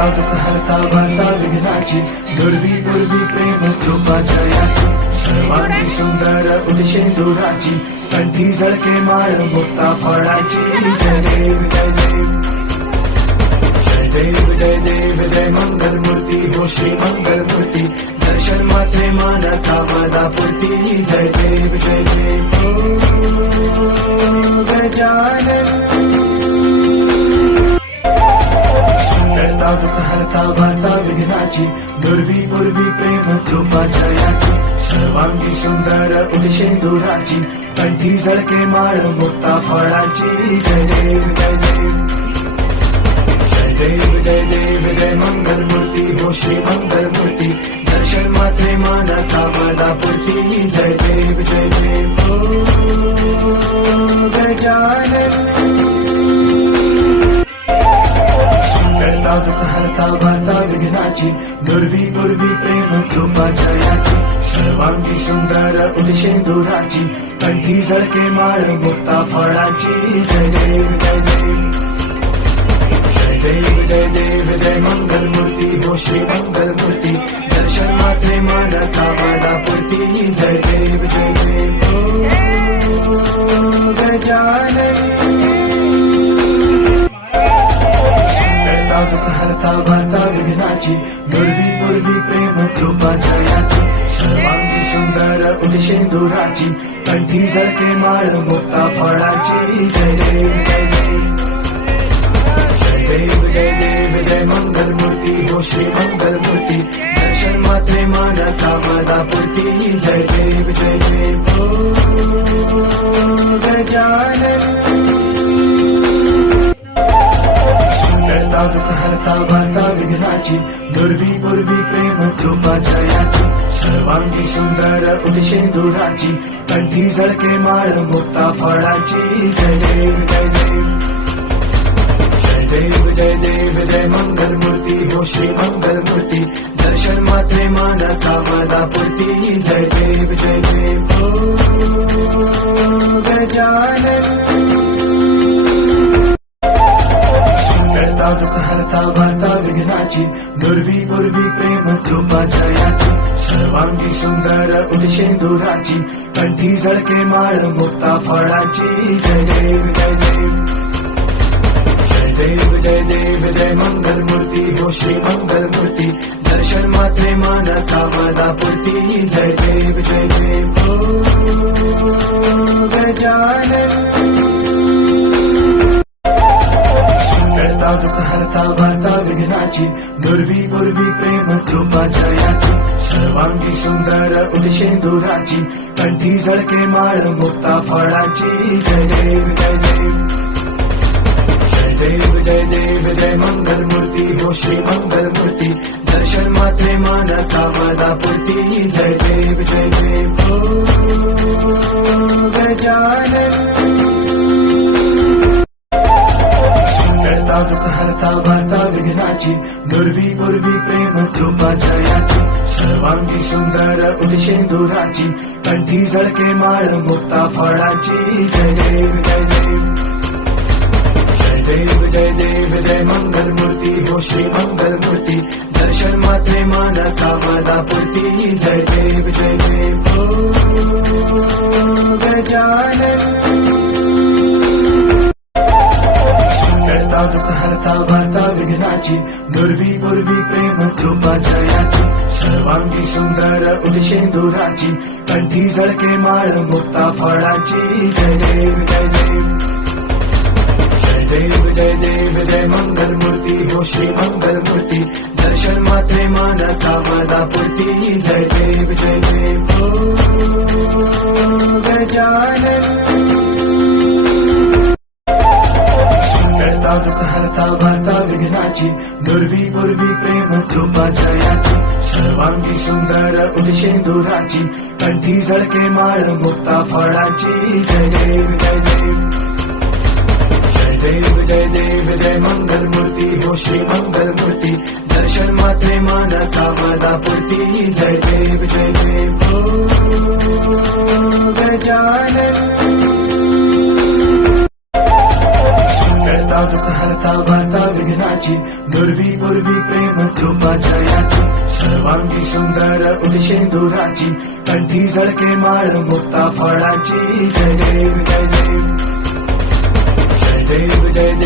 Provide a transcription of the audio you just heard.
करता दुःख हरता वार्ता विघ्नाची दुर्वी दुर्वी प्रेम कृपा जयाची सर्वांगी सुंदर उदिशेंदुराची कंठी झळके माळ मुक्ता फळाची जय देव जय देव जय देव जय देव जय मंगल मूर्ती हो श्री मंगल मूर्ती दर्शन मात्रे मानता मदापुरती जय देव जय देव ओ गजानन करता दुःख हरता वार्ता विघ्नाची दुर्वी दुर्वी प्रेम कृपा जयाची सर्वांगी सुंदर उदिशेंदुराची कंठी झळके माळ मुक्ता फळाची जय देव जय देव जय देव जय देव जय मंगल मूर्ती हो श्री मंगल मूर्ती दर्शन मात्रे मानता मदापुरती जय देव जय देव ओ गजानन करता दुःख हरता वार्ता विघ्नाची दुर्वी दुर्वी प्रेम कृपा जयाची सर्वांगी सुंदर उदिशेंदुराची कंठी झळके माळ मुक्ता फळाची जय देव जय देव जय देव जय देव जय मंगल मूर्ती हो श्री मंगल मूर्ती दर्शन मात्रे मानता मदापुरती जय देव जय देव ओ गजानन दुःख हरता वार्ता विघ्नाची दुर्वी दुर्वी प्रेम कृपा जयाची सर्वांगी सुंदर उदिशेंदुराची कंठी झळके माळ मुक्ता फळाची जय देव जय देव जय देव जय देव जय मंगल मूर्ती हो श्री मंगल मूर्ती दर्शन मात्रे मानता मदापुरती जय देव जय देव ओ गजानन करता दुःख हरता वार्ता विघ्नाची दुर्वी दुर्वी प्रेम कृपा जयाची सर्वांगी सुंदर उदिशेंदुराची कंठी झळके माळ मुक्ता फळाची जय देव जय देव जय देव जय देव जय मंगल मूर्ती हो श्री मंगल मूर्ती दर्शन मात्रे मानता मदापुरती जय देव जय देव ओ गजानन करता दुःख हरता वार्ता विघ्नाची दुर्वी दुर्वी प्रेम कृपा जयाची सर्वांगी सुंदर उदिशेंदुराची कंठी झळके माळ मुक्ता फळाची जय देव जय देव जय देव जय देव जय मंगल मूर्ती हो श्री मंगल मूर्ती दर्शन मात्रे मानता मदापुरती जय देव जय देव ओ गजानन करता दुःख हरता वार्ता विघ्नाची दुर्वी दुर्वी प्रेम कृपा जयाची सर्वांगी सुंदर उदिशेंदुराची कंठी झळके माळ मुक्ता फळाची जय देव जय देव जय देव जय देव जय मंगल मूर्ती हो श्री मंगल मूर्ती दर्शन मात्रे मानता मदापुरती जय देव जय देव ओ गजानन करता दुःख हरता वार्ता विघ्नाची दुर्वी दुर्वी प्रेम कृपा जयाची सर्वांगी सुंदर उदिशेंदुराची कंठी झळके माळ मुक्ता फळाची जय देव जय देव जय देव जय देव जय मंगल मूर्ती हो श्री मंगल मूर्ती दर्शन मात्रे मानता मदापुरती जय देव जय देव ओ गजानन करता दुःख हरता वार्ता विघ्नाची दुर्वी दुर्वी प्रेम कृपा जयाची सर्वांगी सुंदर उदिशेंदुराची कंठी झळके माळ मुक्ता फळाची जय देव जय देव जय देव जय देव जय मंगल मूर्ती हो श्री मंगल मूर्ती दर्शन मात्रे मानता मदापुरती जय देव जय देव ओ गजानन करता दुःख हरता वार्ता विघ्नाची दुर्वी दुर्वी प्रेम कृपा जयाची सर्वांगी सुंदर उदिशेंदुराची कंठी झळके माळ मुक्ता फळाची जय देव जय देव जय देव जय देव जय मंगल मूर्ती हो श्री मंगल मूर्ती दर्शन मात्रे मानता मदापुरती जय देव जय देव ओ गजानन संकटा दुःख हरता वार्ता विघ्नाची दुर्वी पूर्वी प्रेम कृपा जयाची सर्वांगी सुंदर उदिशेंदुराची कंठी झळके माळ मुक्ता फळाची जय देव जय देव जय देव जय देव